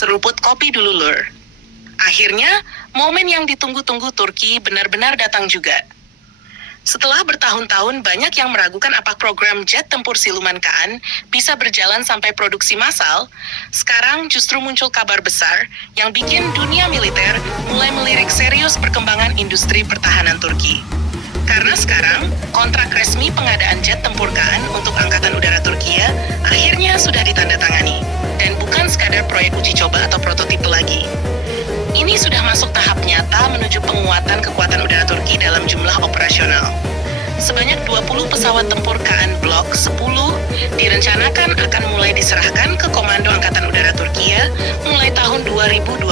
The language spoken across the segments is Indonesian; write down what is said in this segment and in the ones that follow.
Seruput kopi dulu, Lur. Akhirnya, momen yang ditunggu-tunggu Turki benar-benar datang juga. Setelah bertahun-tahun banyak yang meragukan apa program jet tempur siluman Kaan bisa berjalan sampai produksi massal, sekarang justru muncul kabar besar yang bikin dunia militer mulai melirik serius perkembangan industri pertahanan Turki. Karena sekarang, kontrak resmi pengadaan jet tempur Kaan untuk Angkatan Udara Turkiye akhirnya sudah ditandatangani, dan bukan sekadar proyek uji coba atau prototipe lagi. Ini sudah masuk tahap nyata menuju penguatan kekuatan udara Turki dalam jumlah operasional. Sebanyak 20 pesawat tempur Kaan Blok 10 direncanakan akan mulai diserahkan ke Komando Angkatan Udara Turkiye mulai tahun 2028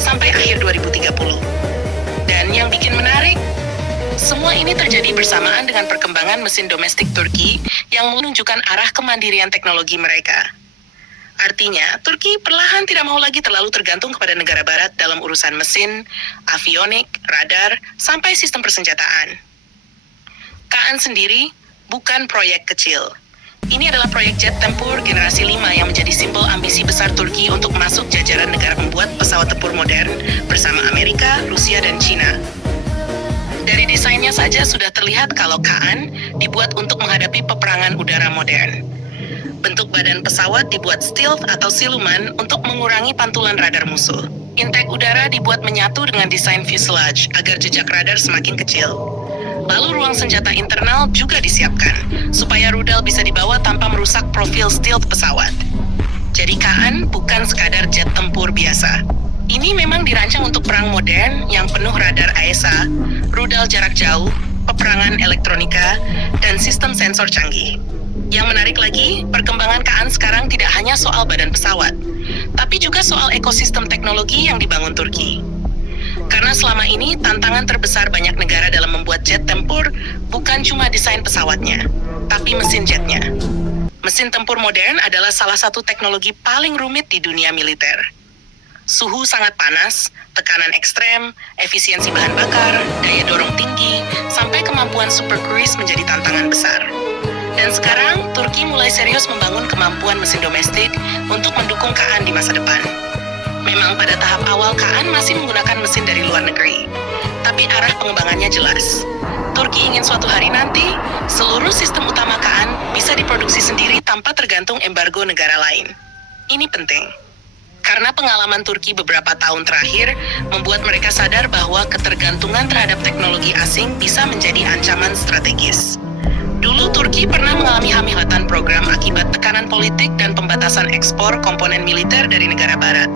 sampai akhir 2030. Dan yang bikin menarik, semua ini terjadi bersamaan dengan perkembangan mesin domestik Turki yang menunjukkan arah kemandirian teknologi mereka. Artinya, Turki perlahan tidak mau lagi terlalu tergantung kepada negara barat dalam urusan mesin, avionik, radar, sampai sistem persenjataan. Kaan sendiri bukan proyek kecil. Ini adalah proyek jet tempur generasi 5 yang menjadi simbol ambisi besar Turki untuk masuk jajaran negara pembuat pesawat tempur modern bersama Amerika, Rusia, dan Cina. Dari desainnya saja sudah terlihat kalau Kaan dibuat untuk menghadapi peperangan udara modern. Bentuk badan pesawat dibuat stealth atau siluman untuk mengurangi pantulan radar musuh. Intake udara dibuat menyatu dengan desain fuselage agar jejak radar semakin kecil. Lalu ruang senjata internal juga disiapkan, supaya rudal bisa dibawa tanpa merusak profil stealth pesawat. Jadi Kaan bukan sekadar jet tempur biasa. Ini memang dirancang untuk perang modern yang penuh radar AESA, rudal jarak jauh, peperangan elektronika, dan sistem sensor canggih. Yang menarik lagi, perkembangan Kaan sekarang tidak hanya soal badan pesawat, tapi juga soal ekosistem teknologi yang dibangun Turki. Karena selama ini, tantangan terbesar banyak negara dalam membuat jet tempur bukan cuma desain pesawatnya, tapi mesin jetnya. Mesin tempur modern adalah salah satu teknologi paling rumit di dunia militer. Suhu sangat panas, tekanan ekstrem, efisiensi bahan bakar, daya dorong tinggi, sampai kemampuan super cruise menjadi tantangan besar. Dan sekarang, Turki mulai serius membangun kemampuan mesin domestik untuk mendukung Kaan di masa depan. Memang pada tahap awal Kaan masih menggunakan mesin dari luar negeri, tapi arah pengembangannya jelas. Turki ingin suatu hari nanti, seluruh sistem utama Kaan bisa diproduksi sendiri tanpa tergantung embargo negara lain. Ini penting, karena pengalaman Turki beberapa tahun terakhir membuat mereka sadar bahwa ketergantungan terhadap teknologi asing bisa menjadi ancaman strategis. Dulu Turki pernah mengalami hambatan program akibat tekanan politik dan pembatasan ekspor komponen militer dari negara barat.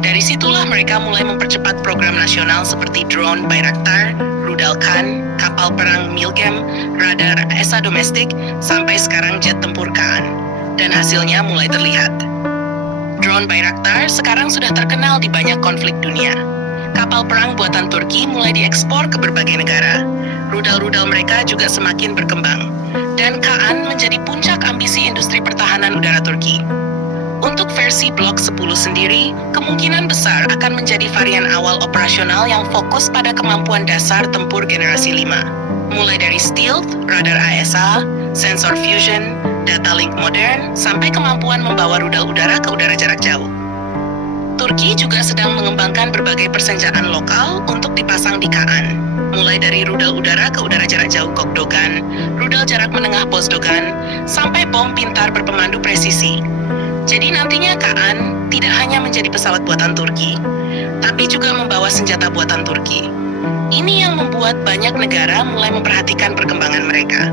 Dari situlah mereka mulai mempercepat program nasional seperti drone Bayraktar, rudal Khan, kapal perang Milgem, radar AESA domestik, sampai sekarang jet tempur Kaan. Dan hasilnya mulai terlihat. Drone Bayraktar sekarang sudah terkenal di banyak konflik dunia. Kapal perang buatan Turki mulai diekspor ke berbagai negara. Rudal-rudal mereka juga semakin berkembang, dan Kaan menjadi puncak ambisi industri pertahanan udara Turki. Untuk versi Blok 10 sendiri, kemungkinan besar akan menjadi varian awal operasional yang fokus pada kemampuan dasar tempur generasi 5. Mulai dari stealth, radar AESA, sensor fusion, data link modern, sampai kemampuan membawa rudal udara ke udara jarak jauh. Turki juga sedang mengembangkan berbagai persenjataan lokal untuk dipasang di Kaan. Mulai dari rudal udara ke udara jarak jauh Gokdogan, rudal jarak menengah Bozdogan, sampai bom pintar berpemandu presisi. Jadi nantinya Kaan tidak hanya menjadi pesawat buatan Turki, tapi juga membawa senjata buatan Turki. Ini yang membuat banyak negara mulai memperhatikan perkembangan mereka.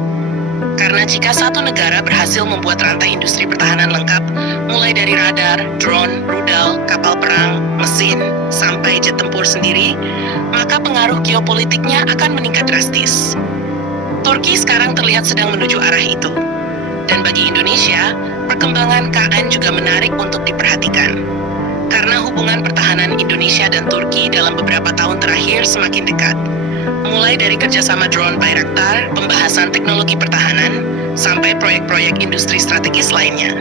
Karena jika satu negara berhasil membuat rantai industri pertahanan lengkap, mulai dari radar, drone, rudal, kapal perang, mesin, sampai jet tempur sendiri, maka pengaruh geopolitiknya akan meningkat drastis. Turki sekarang terlihat sedang menuju arah itu. Dan bagi Indonesia, perkembangan Kaan juga menarik untuk diperhatikan. Karena hubungan pertahanan Indonesia dan Turki dalam beberapa tahun terakhir semakin dekat. Mulai dari kerjasama drone Bayraktar, pembahasan teknologi pertahanan, sampai proyek-proyek industri strategis lainnya.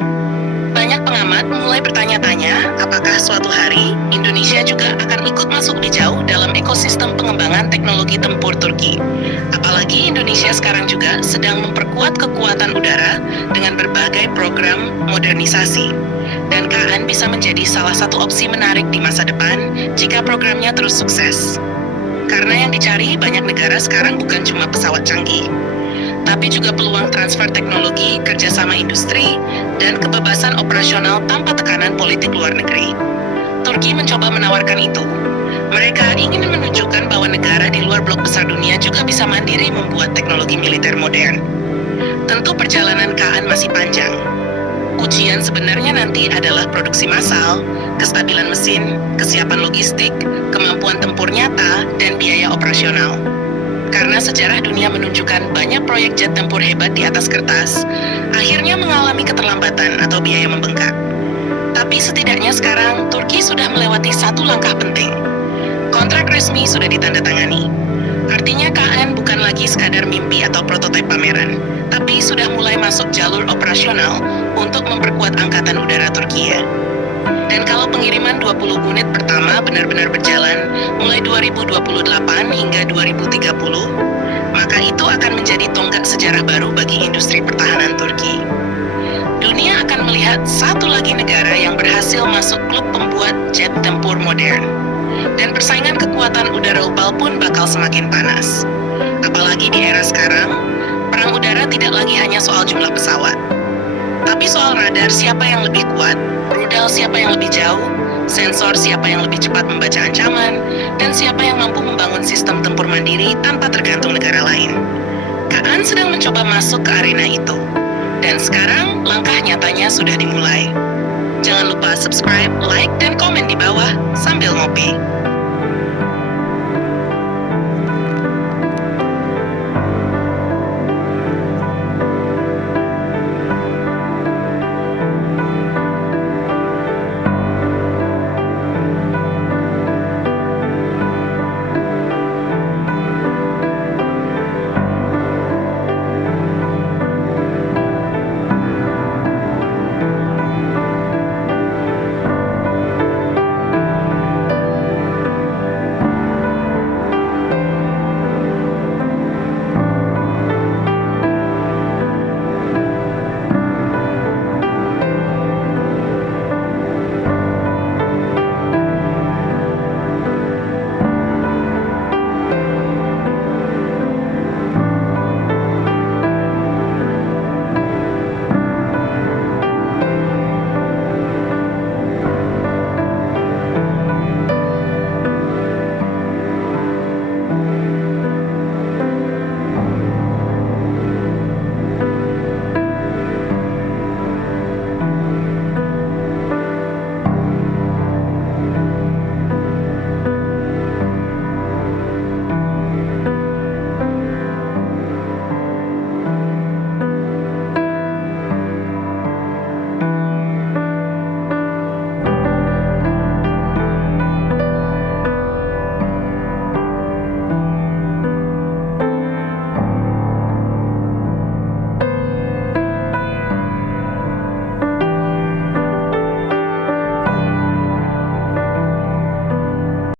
Banyak pengamat mulai bertanya-tanya apakah suatu hari Indonesia juga akan ikut masuk lebih jauh dalam ekosistem pengembangan teknologi tempur Turki. Apalagi Indonesia sekarang juga sedang memperkuat kekuatan udara dengan berbagai program modernisasi. Dan KAAN bisa menjadi salah satu opsi menarik di masa depan jika programnya terus sukses. Karena yang dicari banyak negara sekarang bukan cuma pesawat canggih, tapi juga peluang transfer teknologi, kerjasama industri, dan kebebasan operasional tanpa tekanan politik luar negeri. Turki mencoba menawarkan itu. Mereka ingin menunjukkan bahwa negara di luar blok besar dunia juga bisa mandiri membuat teknologi militer modern. Tentu perjalanan KAAN masih panjang. Ujian sebenarnya nanti adalah produksi massal, kestabilan mesin, kesiapan logistik, kemampuan tempur nyata, dan biaya operasional. Karena sejarah dunia menunjukkan banyak proyek jet tempur hebat di atas kertas, akhirnya mengalami keterlambatan atau biaya membengkak. Tapi setidaknya sekarang, Turki sudah melewati satu langkah penting. Kontrak resmi sudah ditandatangani. Artinya KAAN bukan lagi sekadar mimpi atau prototipe pameran, tapi sudah mulai masuk jalur operasional untuk memperkuat Angkatan Udara Turkiye. Dan kalau pengiriman 20 unit pertama benar-benar berjalan mulai 2028 hingga 2030, maka itu akan menjadi tonggak sejarah baru bagi industri pertahanan Turki. Dunia akan melihat satu lagi negara yang berhasil masuk klub pembuat jet tempur modern. Dan persaingan kekuatan udara UPAL pun bakal semakin panas. Apalagi di era sekarang, perang udara tidak lagi hanya soal jumlah pesawat, tapi soal radar siapa yang lebih kuat, rudal siapa yang lebih jauh, sensor siapa yang lebih cepat membaca ancaman, dan siapa yang mampu membangun sistem tempur mandiri tanpa tergantung negara lain. KAAN sedang mencoba masuk ke arena itu. Dan sekarang langkah nyatanya sudah dimulai. Jangan lupa subscribe, like, dan komen di bawah sambil ngopi.